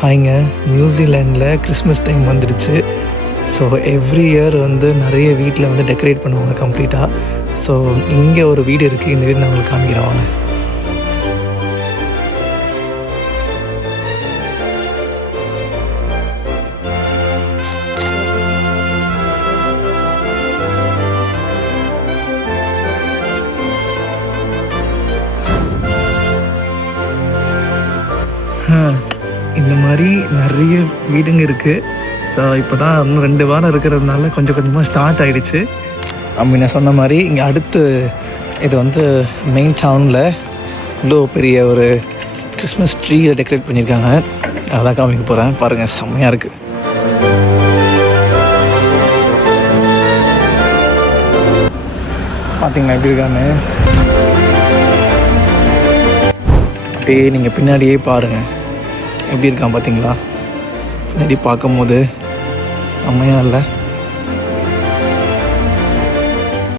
ஹாய்ங்க, நியூசிலாண்டில் Christmas time வந்துடுச்சு. So every year வந்து நிறைய வீட்டில் வந்து டெக்கரேட் பண்ணுவாங்க கம்ப்ளீட்டாக. ஸோ இங்கே ஒரு வீடு இருக்குது, இந்த வீடு நான் உங்களுக்கு காமிக்கிறேன் வாங்க. இந்த மாதிரி நிறைய வீடுங்க இருக்குது. ஸோ இப்போ தான் இன்னும் 2 வாரம் இருக்கிறதுனால கொஞ்சம் கொஞ்சமாக ஸ்டார்ட் ஆகிடுச்சு. அப்படி நான் சொன்ன மாதிரி இங்கே அடுத்து இது வந்து மெயின் டவுனில் இவ்வளோ பெரிய ஒரு கிறிஸ்மஸ் ட்ரீயை டெக்கரேட் பண்ணியிருக்காங்க. அதான் காமிக்க போகிறேன், பாருங்கள், செம்மையாக இருக்குது. பார்த்தீங்களா எப்படி இருக்கான்னு? அப்படியே நீங்கள் பின்னாடியே பாருங்கள் எப்படி இருக்கான் பார்த்தீங்களா? பின்னாடி பார்க்கும்போது செம்மையாக இல்லை?